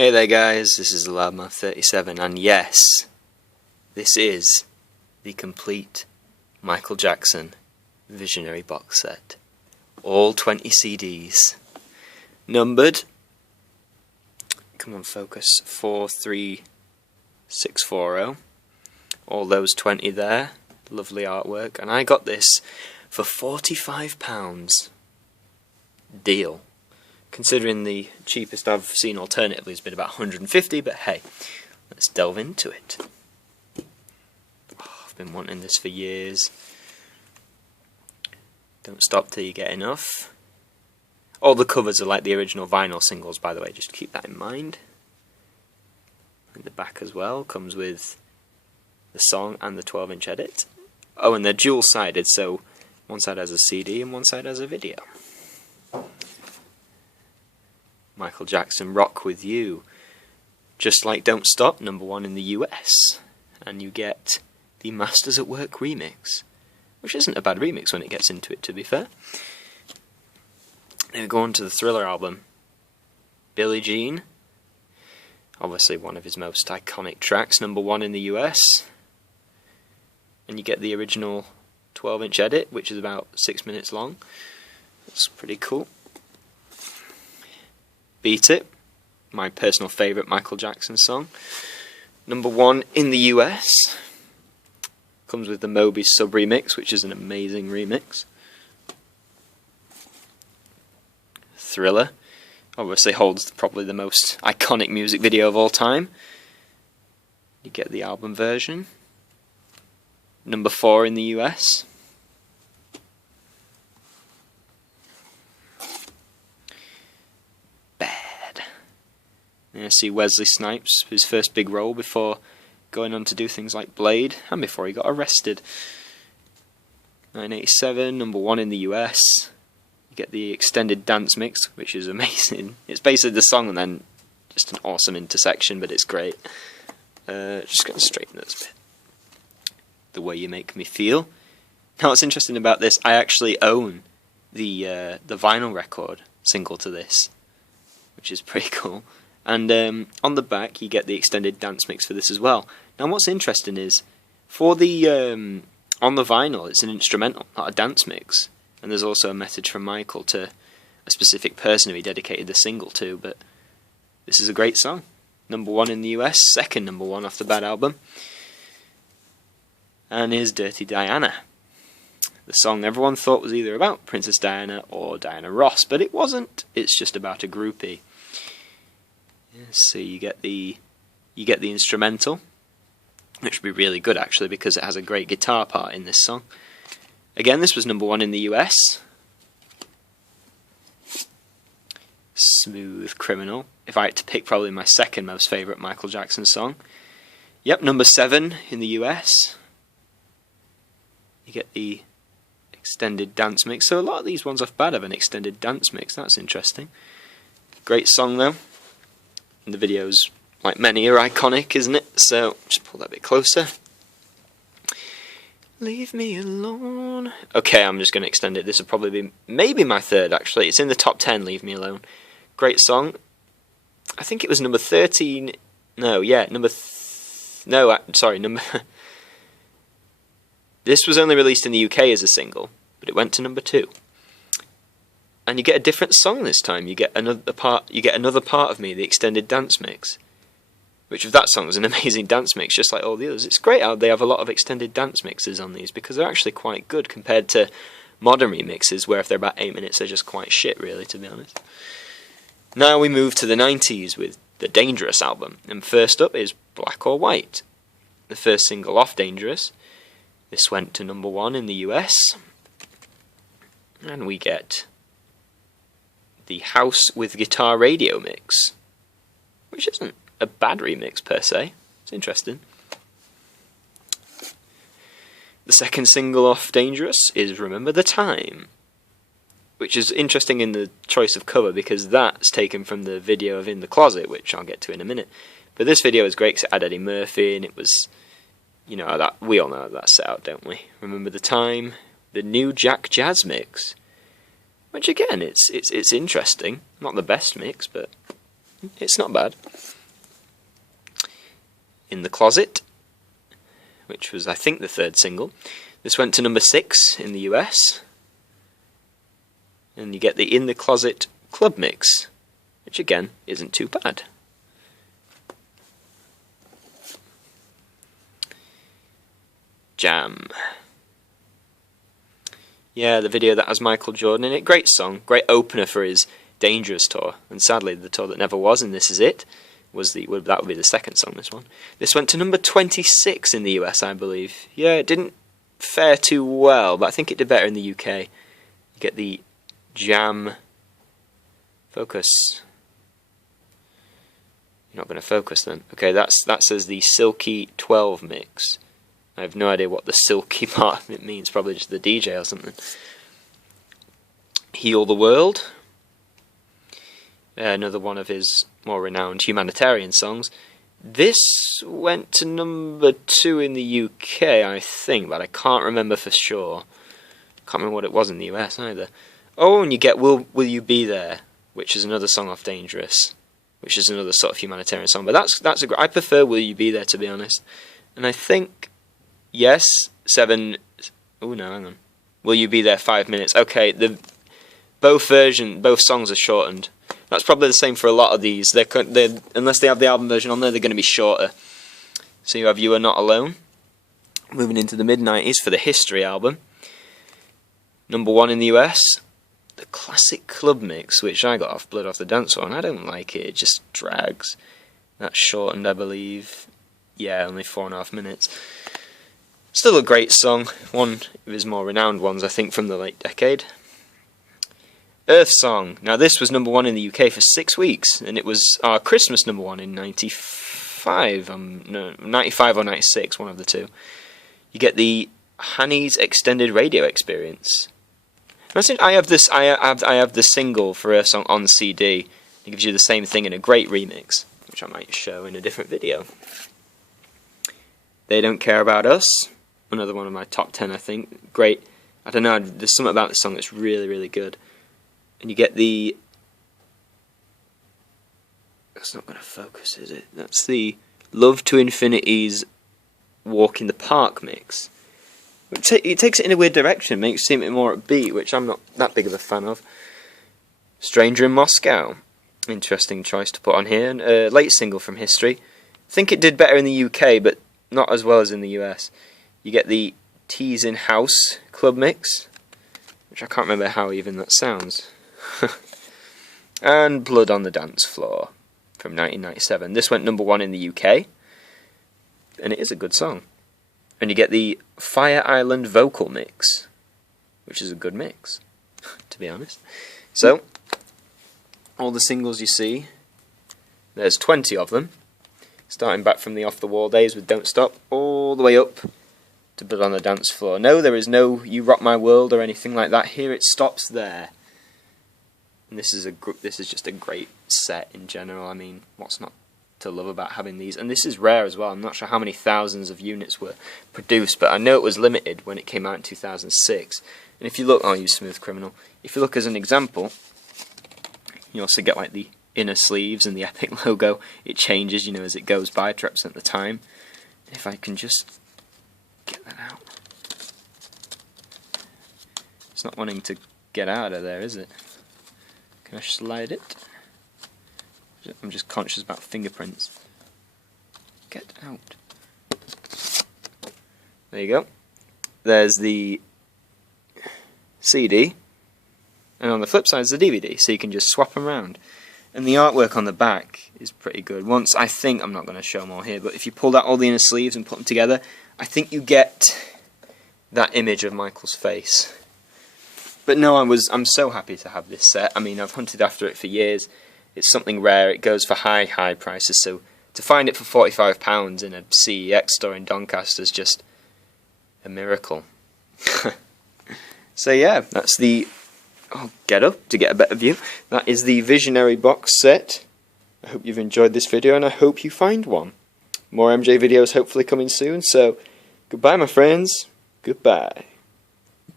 Hey there guys, this is Loudmouth37 and yes, this is the complete Michael Jackson Visionary box set. All 20 CDs. Numbered, come on focus, 43640. All those 20 there, lovely artwork. And I got this for £45. Deal. Considering the cheapest I've seen alternatively has been about 150, but hey, let's delve into it. Oh, I've been wanting this for years. Don't stop till you get enough. All the covers are like the original vinyl singles, by the way, just keep that in mind. And the back as well comes with the song and the 12-inch edit. Oh, and they're dual-sided, so one side has a CD and one side has a video. Michael Jackson, Rock With You. Just like Don't Stop, #1 in the US. And you get the Masters at Work remix, which isn't a bad remix when it gets into it, to be fair. Now we go on to the Thriller album. Billie Jean, obviously one of his most iconic tracks, #1 in the US. And you get the original 12-inch edit, which is about 6 minutes long. That's pretty cool. Beat It, my personal favourite Michael Jackson song. #1 in the US. Comes with the Moby sub remix, which is an amazing remix. Thriller obviously holds probably the most iconic music video of all time. You get the album version. #4 in the US. You see Wesley Snipes, his first big role before going on to do things like Blade, and before he got arrested. 1987, #1 in the US. You get the extended dance mix, which is amazing. It's basically the song and then just an awesome intersection, but it's great. Just going to straighten this bit. The Way You Make Me Feel. Now what's interesting about this, I actually own the vinyl record single to this, which is pretty cool. And on the back you get the extended dance mix for this as well. Now what's interesting is, for the on the vinyl it's an instrumental, not a dance mix. And there's also a message from Michael to a specific person who he dedicated the single to, but this is a great song. #1 in the US, second #1 off the Bad album. And here's Dirty Diana. The song everyone thought was either about Princess Diana or Diana Ross, but it wasn't. It's just about a groupie. So you get the instrumental, which would be really good actually because it has a great guitar part in this song. Again, this was #1 in the US. Smooth Criminal. If I had to pick probably my second most favourite Michael Jackson song. Yep, #7 in the US. You get the extended dance mix. So a lot of these ones off Bad have an extended dance mix. That's interesting. Great song though. And the videos, like many, are iconic, isn't it? So just pull that a bit closer. Leave me alone. Okay, I'm just going to extend it. This will probably be maybe my third actually. It's in the top 10, Leave Me Alone. Great song. I think it was number 13. No, yeah, sorry, This was only released in the UK as a single, but it went to #2. And you get a different song this time. You get another part. You get Another Part of Me, the extended dance mix, which of that song was an amazing dance mix, just like all the others. It's great how they have a lot of extended dance mixes on these because they're actually quite good compared to modern remixes, where if they're about 8 minutes, they're just quite shit, really, to be honest. Now we move to the 90s with the Dangerous album, and first up is Black or White, the first single off Dangerous. This went to #1 in the US, and we get the House with Guitar Radio mix, which isn't a bad remix per se. It's interesting. The second single off Dangerous is Remember the Time, which is interesting in the choice of cover because that's taken from the video of In the Closet, which I'll get to in a minute. But this video is great because it had Eddie Murphy, and it was, you know, that we all know how that's set out, don't we? Remember the Time, the New Jack Jazz mix, which again, it's interesting. Not the best mix, but It's not bad. In the Closet, which was, I think, the third single. This went to number 6 in the US. And you get the In the Closet Club Mix, which again isn't too bad. Jam. Yeah, the video that has Michael Jordan in it. Great song, great opener for his Dangerous tour. And sadly, the tour that never was, and This Is It, that would be the second song, this one. This went to number 26 in the US, I believe. Yeah, it didn't fare too well, but I think it did better in the UK. You get the Jam. Focus. You're not going to focus then. Okay, that says the Silky 12 mix. I have no idea what the silky part of it means. Probably just the DJ or something. Heal the World. Another one of his more renowned humanitarian songs. This went to number 2 in the UK, I think, but I can't remember for sure. Can't remember what it was in the US either. Oh, and you get Will You Be There, which is another song off Dangerous, which is another sort of humanitarian song. But that's a great. I prefer Will You Be There, to be honest. And I think, yes, 7. Oh no, hang on. Will You Be There 5 minutes? Okay, both songs are shortened. That's probably the same for a lot of these. Unless they have the album version on there, they're going to be shorter. So you have You Are Not Alone. Moving into the mid-90s for the History album. Number 1 in the US. The Classic Club Mix, which I got off Blood Off the Dance Floor, and I don't like it. It just drags. That's shortened, I believe. Yeah, only 4.5 minutes. Still a great song. One of his more renowned ones, I think, from the late decade. Earth Song. Now this was number 1 in the UK for 6 weeks, and it was our Christmas number 1 in 95. 95 or 96, one of the two. You get the Hanny's Extended Radio Experience. I have the single for Earth Song on CD. It gives you the same thing in a great remix, which I might show in a different video. They Don't Care About Us. Another one of my top 10, I think. Great. I don't know. There's something about this song that's really, really good. And you get the... That's not going to focus, is it? That's the Love to Infinity's Walk in the Park mix. It takes it in a weird direction, makes it seem more upbeat, which I'm not that big of a fan of. Stranger in Moscow. Interesting choice to put on here. And a late single from History. I think it did better in the UK, but not as well as in the US. You get the Teas in House club mix, which I can't remember how even that sounds. And Blood on the Dance Floor from 1997. This went number 1 in the UK, and it is a good song. And you get the Fire Island vocal mix, which is a good mix, to be honest. So, all the singles you see, there's 20 of them, starting back from the Off the Wall days with Don't Stop, all the way up to Blood on the Dance Floor. No, there is no You Rock My World or anything like that. Here it stops there. And this is just a great set in general. I mean, what's not to love about having these? And this is rare as well. I'm not sure how many thousands of units were produced, but I know it was limited when it came out in 2006. And if you look, I'll use Smooth Criminal. If you look as an example, you also get like the inner sleeves and the Epic logo. It changes, you know, as it goes by to represent the time. If I can just get that out. It's not wanting to get out of there, is it? Can I slide it? I'm just conscious about fingerprints. Get out. There you go. There's the CD, and on the flip side is the DVD, so you can just swap them around. And the artwork on the back is pretty good. Once, I think, I'm not going to show more here, but if you pulled out all the inner sleeves and put them together, I think you get that image of Michael's face. But no, I'm so happy to have this set. I mean, I've hunted after it for years. It's something rare. It goes for high prices. So to find it for £45 in a CEX store in Doncaster is just a miracle. So yeah, that's the... I'll get up to get a better view. That is the Visionary box set. I hope you've enjoyed this video, and I hope you find one. More MJ videos hopefully coming soon. So goodbye, my friends. Goodbye.